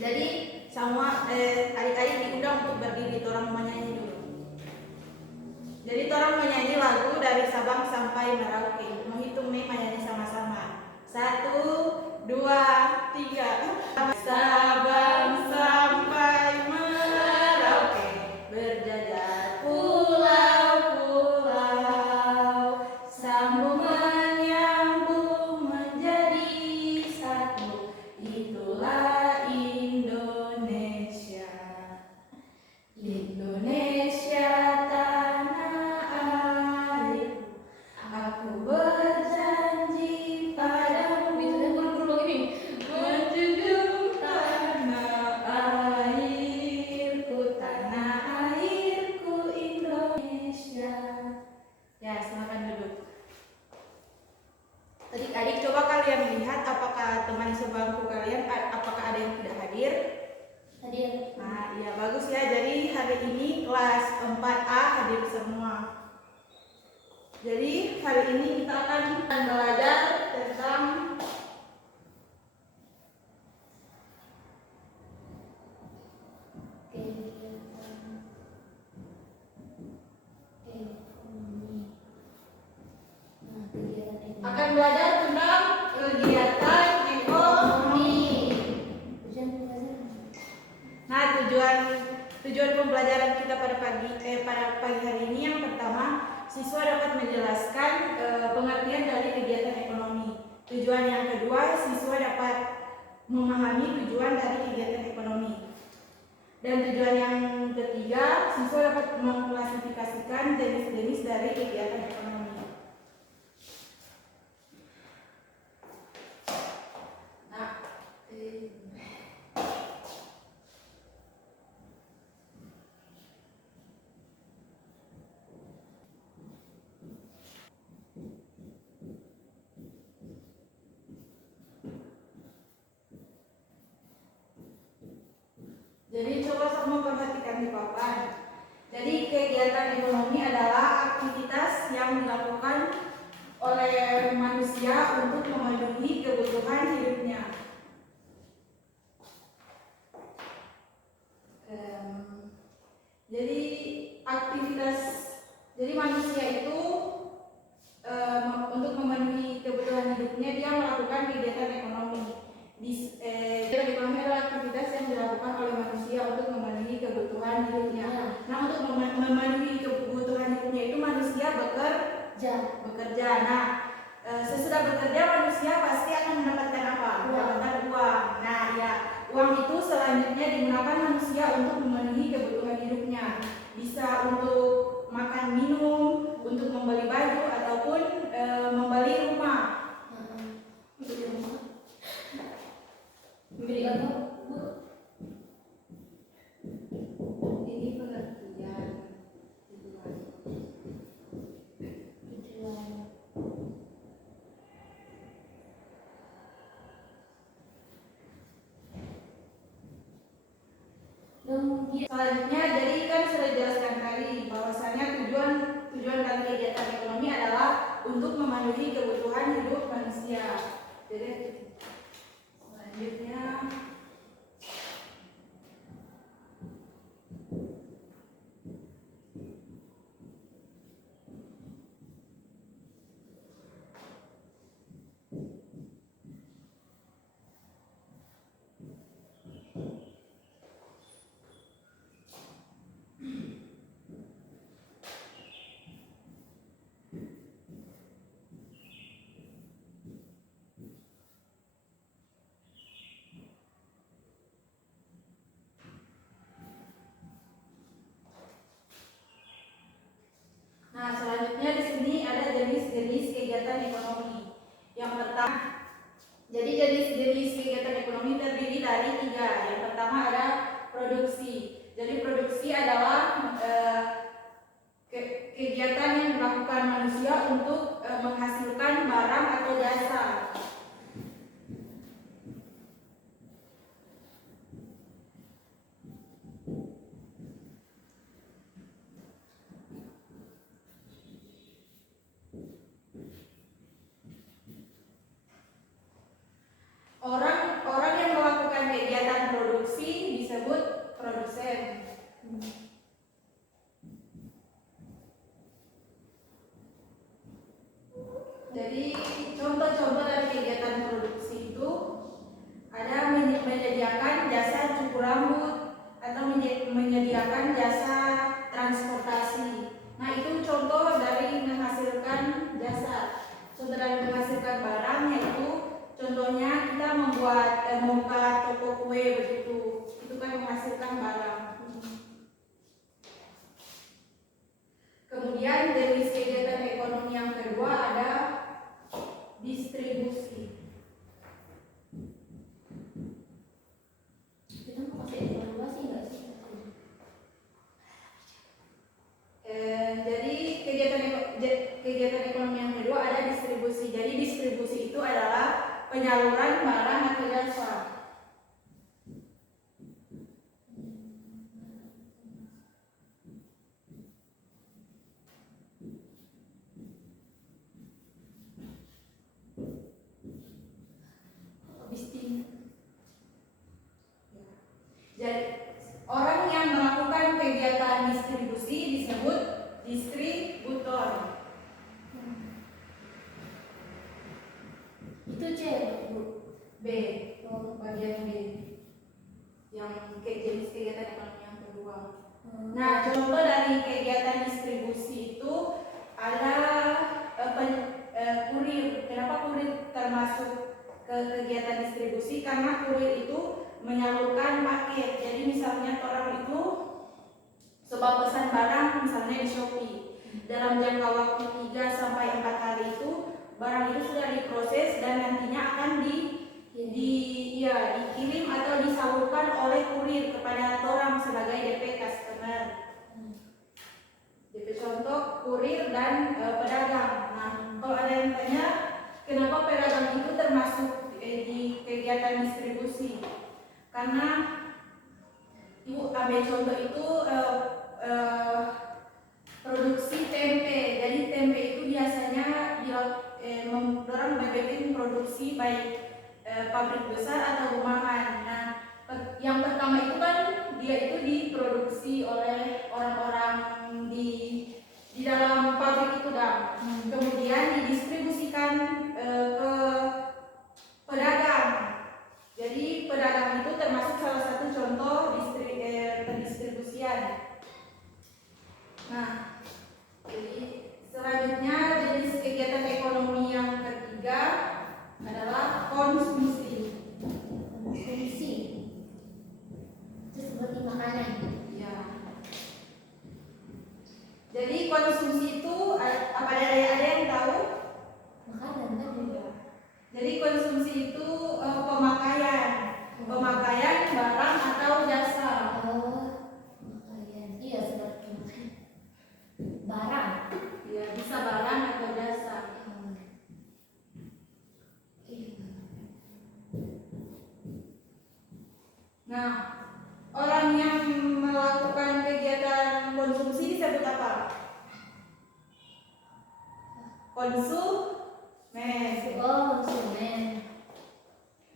Jadi semua adik-adik diundang untuk berdiri, orang menyanyi dulu. Jadi orang menyanyi lagu dari Sabang sampai Merauke. Mau hitung nih menyanyi sama-sama. 1, 2, 3. Sabang sampai Merauke, berjajar pulau-pulau, sambung menyambung menjadi satu. Itulah Indonesia. Indonesia tanah air, aku berjanji padamu menjunjung tanah airku Indonesia. Ya, silakan duduk. Adik-adik coba kalian lihat apakah teman sebangku kalian apakah ada yang tidak hadir? Hadir. Nah, iya bagus ya. Jadi hari ini kelas 4A hadir semua. Jadi hari ini kita akan belajar tentang kegiatan ekonomi. Nah, tujuan pembelajaran kita pada pagi hari ini yang pertama, siswa dapat menjelaskan pengertian dari kegiatan ekonomi. Tujuan yang kedua, siswa dapat memahami tujuan dari kegiatan ekonomi. Dan tujuan yang ketiga, siswa dapat mengklasifikasikan jenis-jenis dari kegiatan ekonomi. Jadi coba semua perhatikan di papan. Jadi kegiatan ekonomi adalah aktivitas yang dilakukan oleh manusia untuk memenuhi kebutuhan hidupnya. Jadi manusia itu untuk memenuhi kebutuhan hidupnya dia melakukan kegiatan ekonomi. Kegiatan ekonomi adalah aktivitas yang dilakukan oleh manusia untuk memenuhi kebutuhan hidupnya. Nah, untuk memenuhi kebutuhan hidupnya itu manusia bekerja. Nah, sesudah bekerja manusia pasti akan mendapatkan apa? Mendapatkan uang. Nah, ya, uang itu selanjutnya digunakan manusia untuk memenuhi kebutuhan hidupnya. Bisa untuk makan minum, untuk membeli baju ataupun membeli rumah. Membeli apa? Ini pengertian. Selanjutnya, jadi kan sudah dijelaskan tadi bahwasanya tujuan dari kegiatan ekonomi adalah untuk memenuhi kebutuhan hidup manusia. Jadi selanjutnya di sini ada jenis-jenis kegiatan ekonomi. Yang pertama, jadi jenis-jenis kegiatan ekonomi terdiri dari 3. Yang pertama ada produksi. Jadi produksi adalah kegiatan yang dilakukan manusia untuk menghasilkan barang atau jasa. Orang yang melakukan kegiatan produksi Jadi contoh-contoh dari kegiatan produksi itu ada menyediakan jasa cukur rambut atau menyediakan jasa transportasi. Nah, itu contoh dari menghasilkan jasa. Contoh dari menghasilkan barang yaitu contohnya kita membuka toko kue begitu. Itu kan menghasilkan barang. Kemudian jenis kegiatan ekonomi yang kedua ada distribusi. Kita mau kasih evaluasi nggak sih? Jadi kegiatan ekonomi yang kedua ada distribusi. Jadi distribusi itu adalah penyaluran barang atau jasa. Jadi orang yang melakukan kegiatan distribusi disebut distributor. Itu C, Bu. B. Bagian B. Yang jenis kegiatan ekonomi yang kedua. Nah, contoh dari kegiatan distribusi itu ada kurir. Kenapa kurir termasuk ke kegiatan distribusi? Karena kurir itu menyalurkan paket. Jadi misalnya orang itu sebab pesan barang misalnya di Shopee dalam jangka waktu 3 sampai 4 hari itu barang itu sudah diproses dan nantinya akan dikirim atau disalurkan oleh kurir kepada orang sebagai DP customer. DP contoh kurir dan pedagang. Nah, kalau ada yang tanya kenapa pedagang itu termasuk di kegiatan distribusi? Karena Ibu ambil contoh itu produksi tempe. Jadi tempe itu biasanya orang bikin produksi baik pabrik besar atau rumahan. Nah, yang pertama itu kan dia itu diproduksi oleh orang-orang di dalam pabrik itu dan kemudian didistribusikan ke pedagang. Jadi pedagang itu termasuk salah satu contoh pendistribusian. Nah, jadi selanjutnya jenis kegiatan ekonomi yang ketiga adalah konsumsi. Konsumsi itu seperti makanan. Ya. Jadi konsumsi itu apa ada yang tahu? Makanan kan juga. Jadi konsumsi itu pemakaian barang atau jasa. Pakaian. Iya, seperti barang. Ya, bisa barang atau jasa. Nah, orang yang melakukan kegiatan konsumsi disebut apa? Konsumen. Oh, konsumen.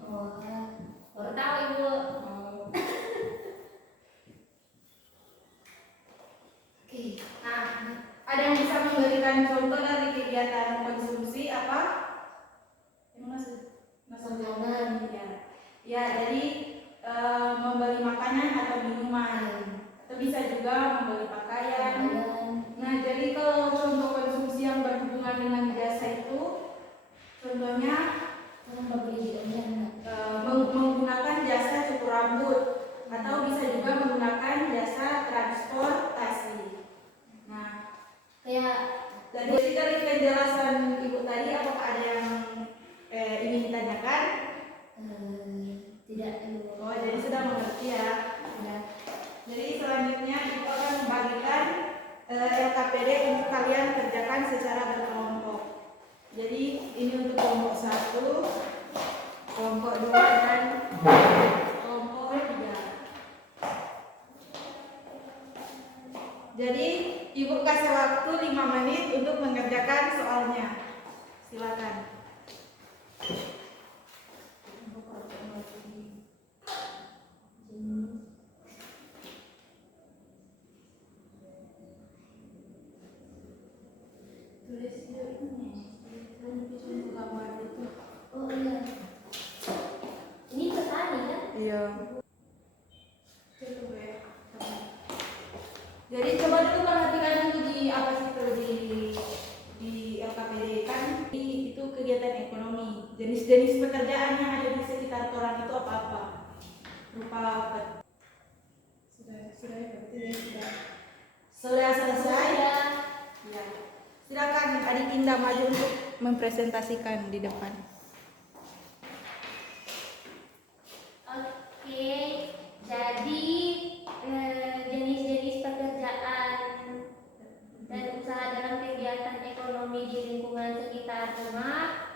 Oh, baru tahu Ibu. Oke. Nah, ada yang bisa memberikan contoh dari kegiatan konsumsi apa? Makanan. Ya, jadi membeli makanan atau minuman, atau bisa juga membeli pakaian. Nah, jadi kalau contoh konsumsi yang berhubungan dengan jasa itu, contohnya menggunakan jasa cukur rambut, atau bisa juga menggunakan jasa transportasi. Nah, dari penjelasan Ibu tadi, apakah ada yang ingin ditanyakan? Tidak. Oh, jadi sudah mengerti ya. Jadi selanjutnya Ibu akan membagikan LKPD untuk kalian kerjakan secara berkelompok. Jadi ini untuk kelompok 1, kelompok 2 dan kelompok 3. Jadi Ibu kasih waktu 5 menit untuk mengerjakan soalnya. Silakan. Ini gambar itu. Oh iya. Ini petani kan? Iya. Coba ya. Jadi coba dulu perhatikan dulu di apa sih itu di LKPD kan itu kegiatan ekonomi. Jenis-jenis pekerjaan yang ada di sekitar orang itu apa-apa. Rupa apa? Sudah ya, berarti ya sudah. Sudah selesai. Ya. Silakan Adik Indah maju untuk mempresentasikan di depan. Oke, jadi jenis-jenis pekerjaan dan usaha dalam kegiatan ekonomi di lingkungan sekitar rumah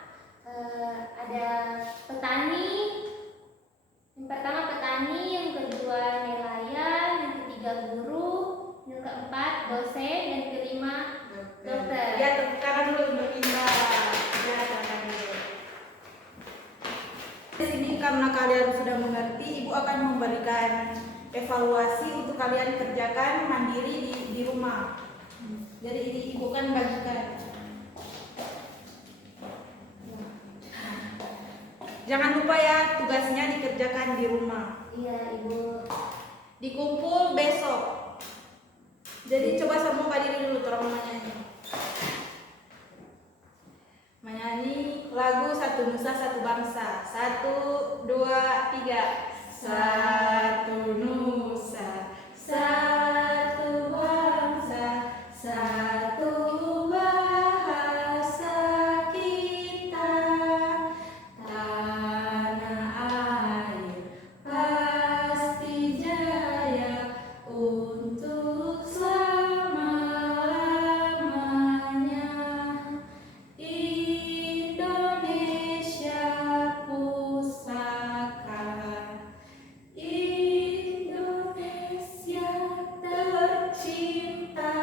ada petani. Yang pertama petani, yang kedua nelayan, yang ketiga guru, yang keempat dosen, dan kelima dokter. Ya, tepuk tangan dulu untuk Indah. Ya, tangan dulu. Di sini karena kalian sudah mengerti, Ibu akan memberikan evaluasi untuk kalian kerjakan mandiri di rumah. Jadi ini Ibu kan bagikan. Jangan lupa ya tugasnya dikerjakan di rumah. Iya, Ibu. Dikumpul besok. Jadi coba semua berdiri dulu tolong menyanyi. Menyanyi lagu Satu Nusa Satu Bangsa. 1, 2, 3. Satu nusa, satu bangsa, satu bahasa kita. Tanah air pasti jaya untuk selama-lamanya. Indonesia pusaka, Indonesia tercinta,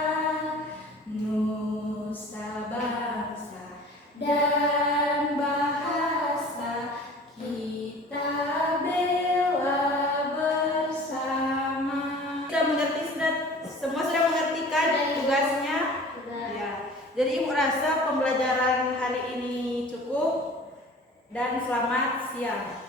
nusa bangsa dan bahasa kita bela bersama. Sudah mengerti, semua sudah mengerti kan tugasnya? Sudah. Ya. Jadi Ibu rasa pembelajaran hari ini cukup dan selamat siang.